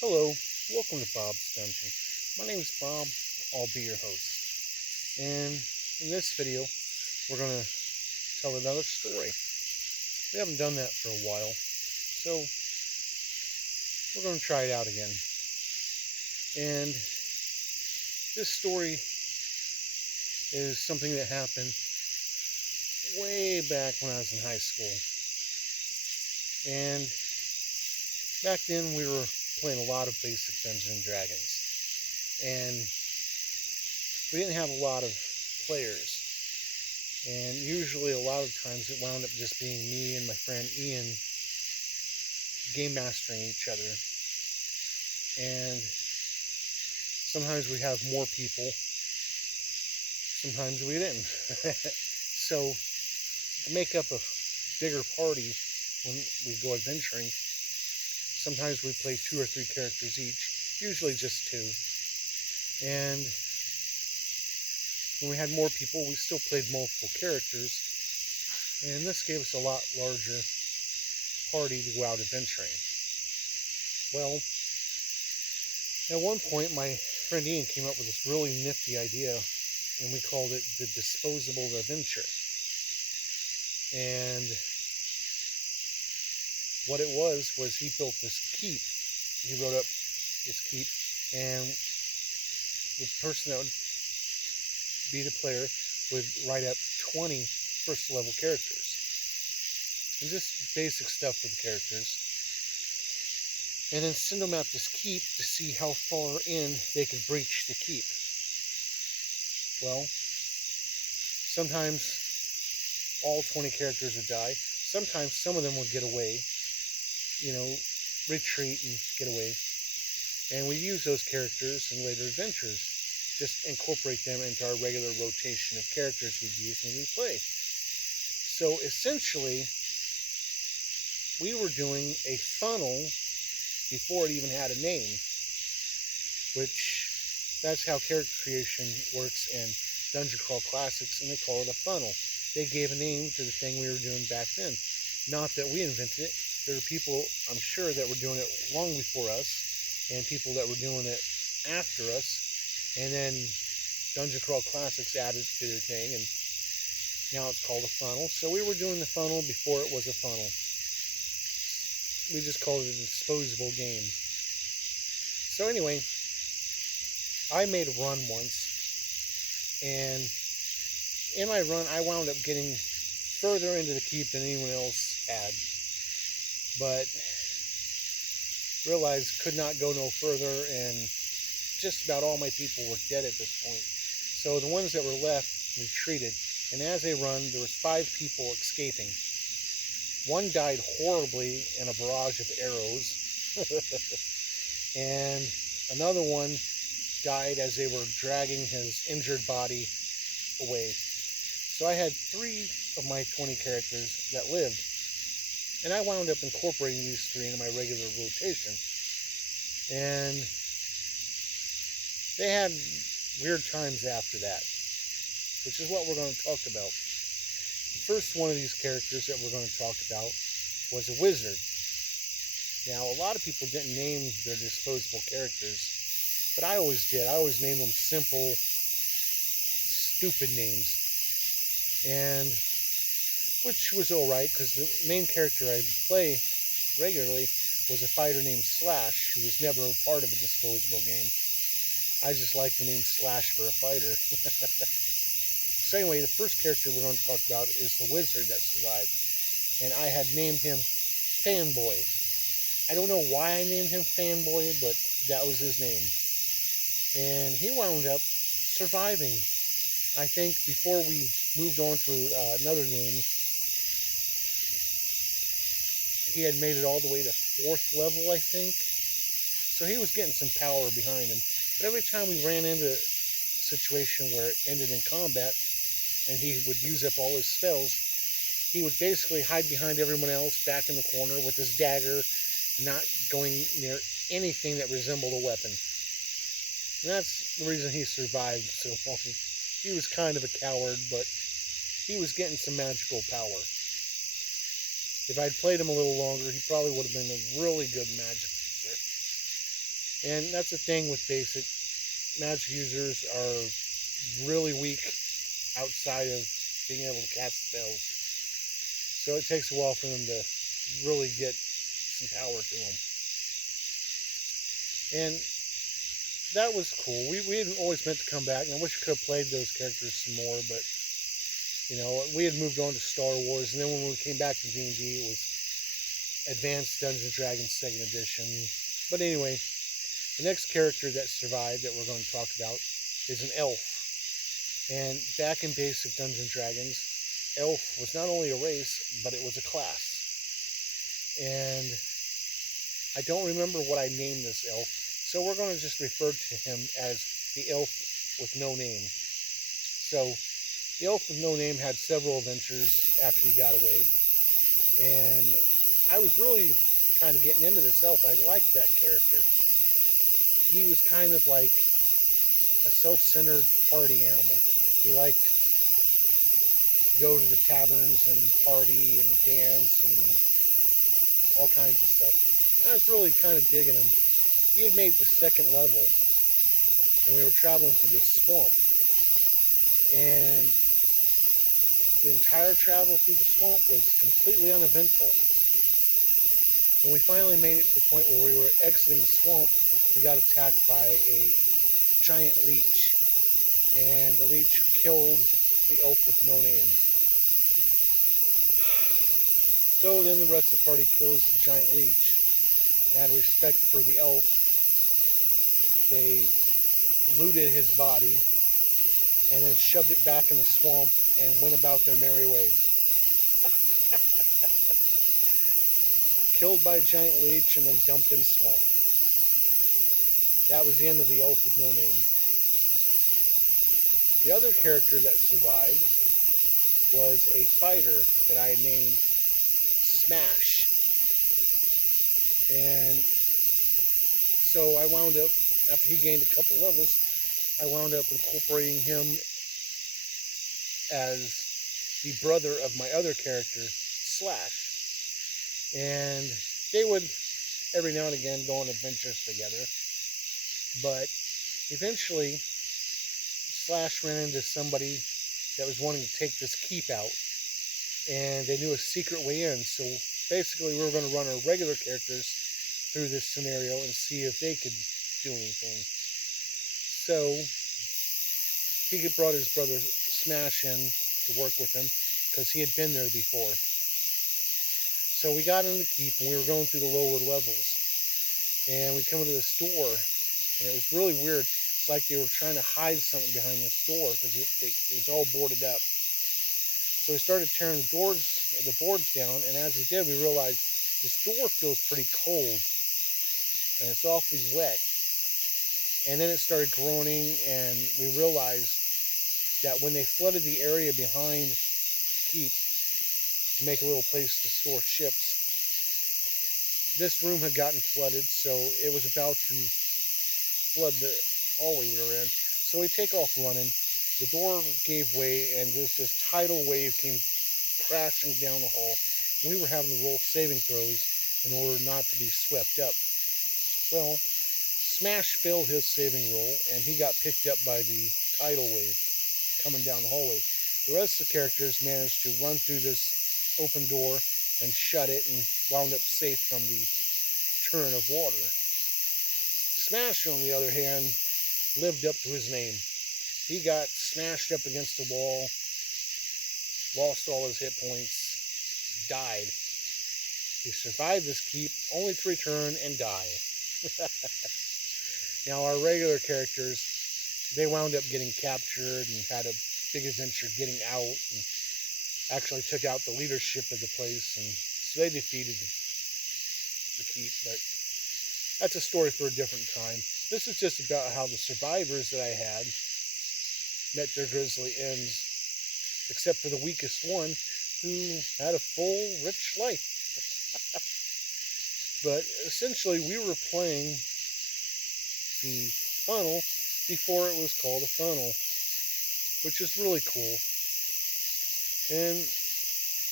Hello, welcome to Bob's Dungeon. My name is Bob, I'll be your host. And in this video, we're going to tell another story. We haven't done that for a while, so we're going to try it out again. And this story is something that happened way back when I was in high school. And back then we were playing a lot of basic Dungeons & Dragons. And we didn't have a lot of players. And usually a lot of times it wound up just being me and my friend Ian game mastering each other. And sometimes we have more people. Sometimes we didn't. So to make up a bigger party when we go adventuring, sometimes we play 2 or 3 characters each, usually just 2. And when we had more people, we still played multiple characters, and this gave us a lot larger party to go out adventuring. Well, at one point, my friend Ian came up with this really nifty idea, and we called it the Disposable adventure. And what it was he built this keep. He wrote up this keep, and the person that would be the player would write up 20 first level characters. And just basic stuff for the characters. And then send them out this keep to see how far in they could breach the keep. Well, sometimes all 20 characters would die. Sometimes some of them would get away. Retreat and get away. And we use those characters in later adventures. Just incorporate them into our regular rotation of characters we'd use when we play. So essentially, we were doing a funnel before it even had a name. Which, that's how character creation works in Dungeon Crawl Classics, and they call it a funnel. They gave a name to the thing we were doing back then. Not that we invented it. There are people, I'm sure, that were doing it long before us, and people that were doing it after us, and then Dungeon Crawl Classics added to their thing, and now it's called a funnel. So we were doing the funnel before it was a funnel. We just called it a disposable game. So anyway, I made a run once, and in my run, I wound up getting further into the keep than anyone else had. But realized could not go no further, and just about all my people were dead at this point. So the ones that were left retreated, and as they run, there was 5 people escaping. One died horribly in a barrage of arrows, and another one died as they were dragging his injured body away. So I had 3 of my 20 characters that lived. And I wound up incorporating these 3 into my regular rotation. And they had weird times after that, which is what we're going to talk about. The first one of these characters that we're going to talk about was a wizard. Now, a lot of people didn't name their disposable characters, but I always did. I always named them simple, stupid names. And which was alright, because the main character I'd play regularly was a fighter named Slash, who was never a part of a disposable game. I just like the name Slash for a fighter. So anyway, the first character we're going to talk about is the wizard that survived. And I had named him Fanboy. I don't know why I named him Fanboy, but that was his name. And he wound up surviving. I think before we moved on to another game, he had made it all the way to 4th level, I think. So he was getting some power behind him. But every time we ran into a situation where it ended in combat, and he would use up all his spells, he would basically hide behind everyone else back in the corner with his dagger, not going near anything that resembled a weapon. And that's the reason he survived so long. He was kind of a coward, but he was getting some magical power. If I'd played him a little longer, he probably would have been a really good magic user. And that's the thing with basic. Magic users are really weak outside of being able to cast spells. So it takes a while for them to really get some power to them. And that was cool. We had always meant to come back, and I wish we could have played those characters some more, but we had moved on to Star Wars, and then when we came back to D&D, it was Advanced Dungeons & Dragons 2nd Edition. But anyway, the next character that survived that we're going to talk about is an elf. And back in basic Dungeons & Dragons, elf was not only a race, but it was a class. And I don't remember what I named this elf, so we're going to just refer to him as the elf with no name. So, the elf with no name had several adventures after he got away. And I was really kind of getting into this elf. I liked that character. He was kind of like a self-centered party animal. He liked to go to the taverns and party and dance and all kinds of stuff. And I was really kind of digging him. He had made the 2nd level, and we were traveling through this swamp. And the entire travel through the swamp was completely uneventful. When we finally made it to the point where we were exiting the swamp, we got attacked by a giant leech. And the leech killed the elf with no name. So then the rest of the party kills the giant leech. And out of respect for the elf, they looted his body and then shoved it back in the swamp and went about their merry way. Killed by a giant leech and then dumped in the swamp. That was the end of the elf with no name. The other character that survived was a fighter that I named Smash. And so I wound up, after he gained a couple levels, I wound up incorporating him as the brother of my other character, Slash. And they would, every now and again, go on adventures together. But eventually, Slash ran into somebody that was wanting to take this keep out. And they knew a secret way in. So basically, we were going to run our regular characters through this scenario and see if they could do anything. So he brought his brother Smash in to work with him because he had been there before. So we got into the keep and we were going through the lower levels. And we come into this door and it was really weird. It's like they were trying to hide something behind this door because it was all boarded up. So we started tearing the boards down, and as we did, we realized this door feels pretty cold and it's awfully wet. And then it started groaning, and we realized that when they flooded the area behind the keep to make a little place to store ships, this room had gotten flooded, so it was about to flood the hallway we were in. So we take off running. The door gave way, and this tidal wave came crashing down the hall. We were having to roll saving throws in order not to be swept up. Well, Smash failed his saving roll, and he got picked up by the tidal wave coming down the hallway. The rest of the characters managed to run through this open door and shut it and wound up safe from the turn of water. Smash, on the other hand, lived up to his name. He got smashed up against the wall, lost all his hit points, died. He survived this keep, only to return and die. Now, our regular characters, they wound up getting captured and had a big adventure getting out and actually took out the leadership of the place, and so they defeated the keep, but that's a story for a different time. This is just about how the survivors that I had met their grisly ends, except for the weakest one, who had a full, rich life. But essentially, we were playing the funnel before it was called a funnel, which is really cool. And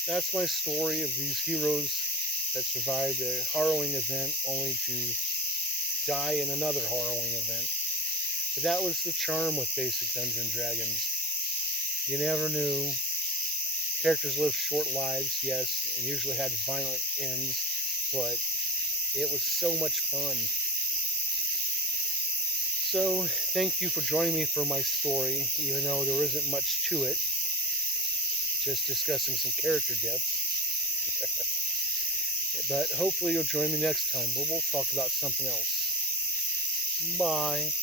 that's my story of these heroes that survived a harrowing event only to die in another harrowing event. But that was the charm with basic Dungeons and Dragons. You never knew. Characters lived short lives, yes, and usually had violent ends, but it was so much fun. So, thank you for joining me for my story, even though there isn't much to it. Just discussing some character deaths. But hopefully you'll join me next time where we'll talk about something else. Bye.